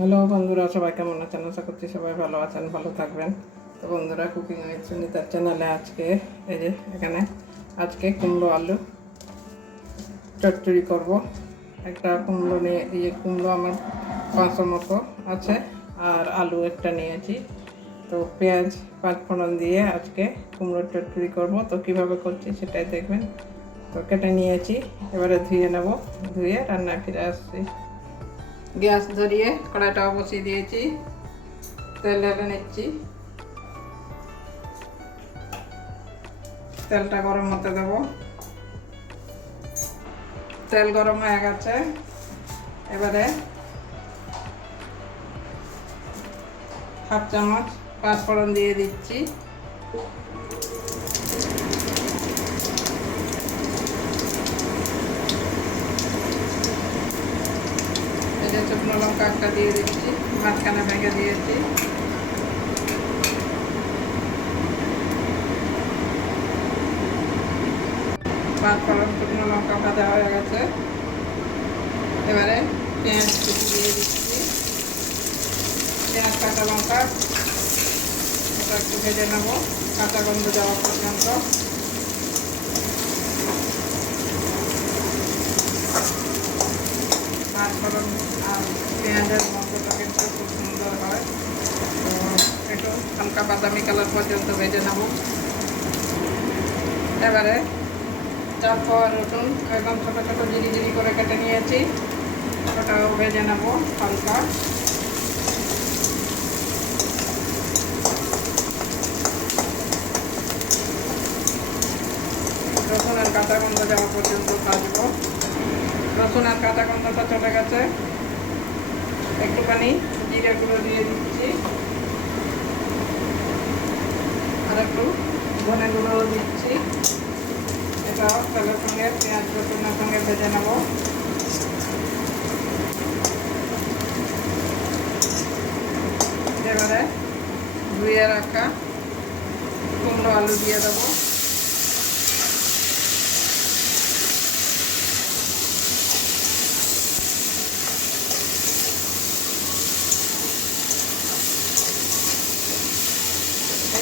Hello বন্ধুরা, সবাই কেমন আছেন? আশা করছি সবাই ভালো আছেন, ভালো থাকবেন। তো বন্ধুরা কুকিং উইথ সুনিতার চ্যানেলে আজকে, এই যে এখানে আজকে কুমড়ো আলু চচ্চড়ি করব। একটা কুমড়ো নিয়ে ইয়ে কুমড়ো আমার পাঁচশো মতো আছে, আর আলু একটা নিয়েছি। তো পেঁয়াজ পাঁচ ফোড়ন দিয়ে আজকে কুমড়োর চচ্চড়ি করব। তো কীভাবে করছি সেটাই দেখবেন। তো কেটে নিয়েছি, এবারে ধুয়ে নেব। ধুয়ে রান্না ফিরে আসছি। গ্যাস ধরিয়ে কড়াইটা বসিয়ে দিয়েছি। তেল ঢেলে নিচ্ছি। তেলটা গরম হতে দেবো। তেল গরম হয়ে গেছে। এবারে হাফ চামচ পাঁচফোড়ন দিয়ে দিচ্ছি এই যে একটা দিয়ে দিচ্ছি, মাঝখানে ভেঙে দিয়েছি। শুকনো লঙ্কা ভাজা হয়ে গেছে। এবারে পেঁয়াজ কুচি দিয়ে দিচ্ছি। পেঁয়াজ, কাঁচা লঙ্কা, ওটা একটু ভেজে নেব, কাঁচা গন্ধ যাওয়া পর্যন্ত। ফোড়ন আর পেঁয়াজের গন্ধটা কিন্তু খুব সুন্দর হয়। তো একটু হালকা বাদামি কালার পর্যন্ত ভেজে নেব। এবারে তারপর রসুন, একদম ছোটো ছোটো জিরি জিরি করে কেটে নিয়েছি। ওটাও ভেজে নেব হালকা রসুন আর কাঁচা গন্ধ যাওয়া পর্যন্ত ভাজবো রসুন গন্ধটা চলে গেছে। একটুখানি জিরে গুঁড়ো দিয়ে দিচ্ছি। আর একটু ধনে গুঁড়ো দিচ্ছি। এটাও তেলের সঙ্গে, পেঁয়াজ রসুনের সঙ্গে ভেজে নেব। এবারে ধুয়ে রাখা কুমড়ো আলু দিয়ে দেবো।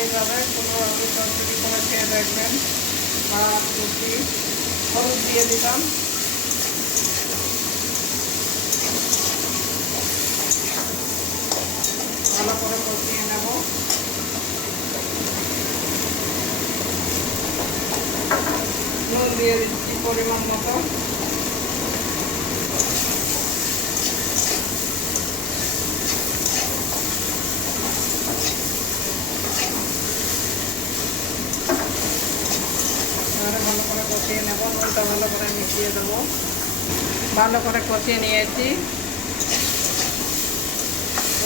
এইভাবে কোনো আলু তরকারি করে খেয়ে দেখবেন। ভাত রুটি, হলুদ দিয়ে দিলাম। ভালো করে কষিয়ে নেব। নুন দিয়ে দিচ্ছি পরিমাণ মতো এবারে ভালো করে কষিয়ে নেব নুনটা ভালো করে মিশিয়ে দেবো। ভালো করে কষিয়ে নিয়েছি।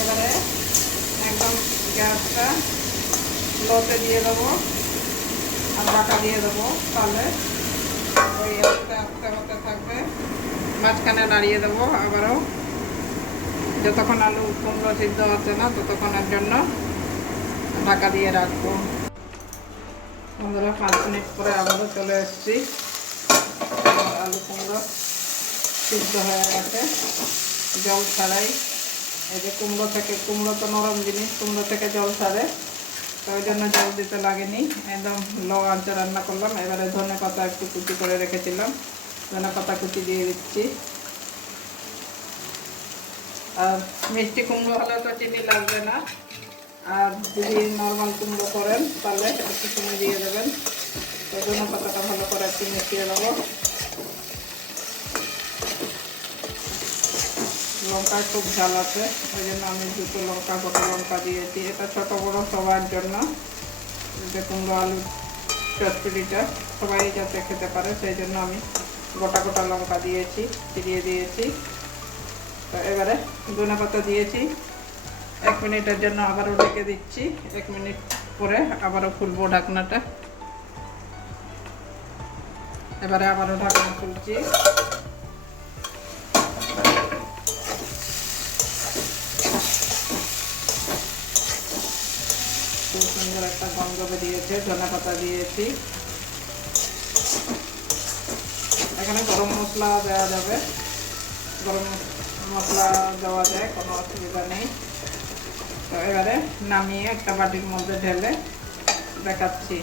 এবারে একদম গ্যাসটা লোতে দিয়ে দেবো আর ঢাকা দিয়ে দেবো তাহলে ওই আস্তে আস্তে হতে থাকবে। মাঝখানে নাড়িয়ে দেবো আবারও। যতক্ষণ আলু কুমড়ো সিদ্ধ হচ্ছে না, ততক্ষণের জন্য ঢাকা দিয়ে রাখব। বন্ধুরা, পাঁচ মিনিট পরে আবারও চলে এসেছি আলু কুমড়ো সিদ্ধ হয়ে গেছে। জল ছাড়াই। এই যে কুমড়ো থেকে, কুমড়ো তো নরম জিনিস, কুমড়ো থেকে জল ছাড়ে। তো ওই জন্য জল দিতে লাগেনি। একদম লো আঁচে রান্না করলাম। এবারে ধনে পাতা একটু কুচি করে রেখেছিলাম। ধনে পাতা কুচি দিয়ে দিচ্ছি। আর মিষ্টি কুমড়ো হলে তো চিনি লাগবে না। আর যদি নর্মাল কুমড়ো করেন, তাহলে একটু চিনি দিয়ে দেবেন। তো ধনে পাতাটা ভালো করে একটু মিশিয়ে দেবো। লঙ্কা খুব ঝাল আছে, ওই জন্য আমি দুটো লঙ্কা, গোটা লঙ্কা দিয়েছি এটা ছোট, বড় সবার জন্য। যে কুমড়ো আলু চচ্চড়িটা, সবাই যাতে খেতে পারে, সেই জন্য আমি গোটা গোটা লঙ্কা দিয়েছি চিরিয়ে দিয়েছি। তো এবারে ধনে পাতা দিয়েছি। এক মিনিটের জন্য আবারও ঢেকে দিচ্ছি। এক মিনিট পরে আবারও খুলবো ঢাকনাটা। এবারে আবারও ঢাকনা খুলছি। খুব সুন্দর একটা গন্ধ বেরিয়েছে, ধনে পাতা দিয়েছি। এখানে গরম মশলা দেওয়া যাবে। গরম মশলা দেওয়া যায়, কোনো অসুবিধা নেই। তো এবারে নামিয়ে একটা বাটির মধ্যে ঢেলে দেখাচ্ছি।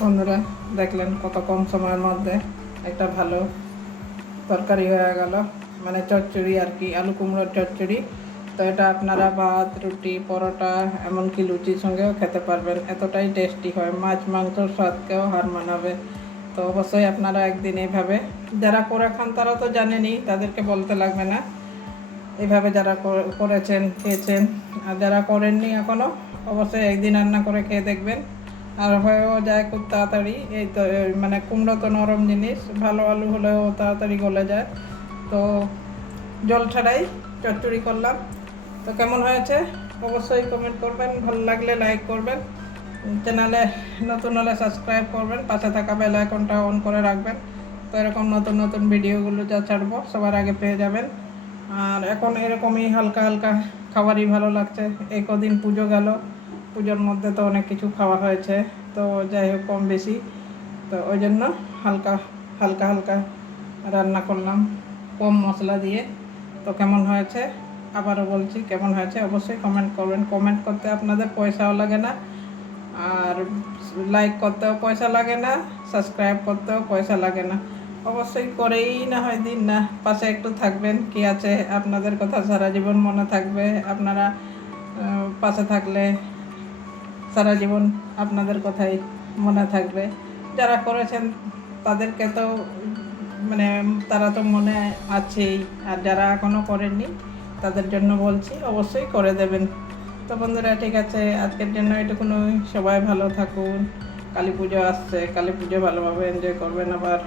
বন্ধুরা, দেখলেন কত কম সময়ের মধ্যে একটা ভালো তরকারি হয়ে গেল। মানে চচ্চড়ি আর কি, আলু কুমড়োর চচ্চড়ি। তো এটা আপনারা ভাত, রুটি, পরোটা, এমনকি লুচির সঙ্গেও খেতে পারবেন। এতটাই টেস্টি হয়। মাছ, মাংসর স্বাদকেও হার মানাবে। তো অবশ্যই আপনারা একদিন এইভাবে যারা করে খান, তারা তো জানেনই, তাদেরকে বলতে লাগবে না। এইভাবে যারা করেছেন, খেয়েছেন, আর যারা করেননি এখনও অবশ্যই একদিন রান্না করে খেয়ে দেখবেন। আর হয়েও যায় খুব তাড়াতাড়ি, এই তো মানে কুমড়ো তো নরম জিনিস, ভালো আলু হলেও তাড়াতাড়ি গলে যায়। তো জল ছাড়াই চচ্চড়ি করলাম। তো কেমন হয়েছে? অবশ্যই কমেন্ট করবেন, ভালো লাগলে লাইক করবেন। চ্যানেলে নতুন হলে সাবস্ক্রাইব করবেন, পাশে থাকা বেল আইকনটা অন করে রাখবেন। তো এরকম নতুন নতুন ভিডিওগুলো যা ছাড়বো, সবার আগে পেয়ে যাবেন। আর এখন এরকমই হালকা হালকা খাবারই ভালো লাগছে। এই কদিন পুজো গেল, পুজোর মধ্যে তো অনেক কিছু খাওয়া হয়েছে। তো যাই হোক, কম বেশি। তো ওই জন্য হালকা হালকা হালকা রান্না করলাম। কম মশলা দিয়ে। তো কেমন হয়েছে? আবারও বলছি, কেমন হয়েছে? অবশ্যই কমেন্ট করবেন। কমেন্ট করতে আপনাদের পয়সাও লাগে না। আর লাইক করতেও পয়সা লাগে না সাবস্ক্রাইব করতেও পয়সা লাগে না। অবশ্যই করেই না হয় দিন না, পাশে একটু থাকবেন, কি আছে আপনাদের কথা সারা জীবন মনে থাকবে, আপনারা পাশে থাকলে সারা জীবন আপনাদের কথাই মনে থাকবে। যারা করেছেন তাদেরকে তো মানে তারা তো মনে আছেই, আর যারা এখনও করেননি তাদের জন্য বলছি, অবশ্যই করে দেবেন। তো বন্ধুরা, ঠিক আছে। আজকের জন্য এটুকুনই সবাই ভালো থাকুন। কালী পুজো আসছে। কালী পুজো ভালোভাবে এনজয় করবেন আবার।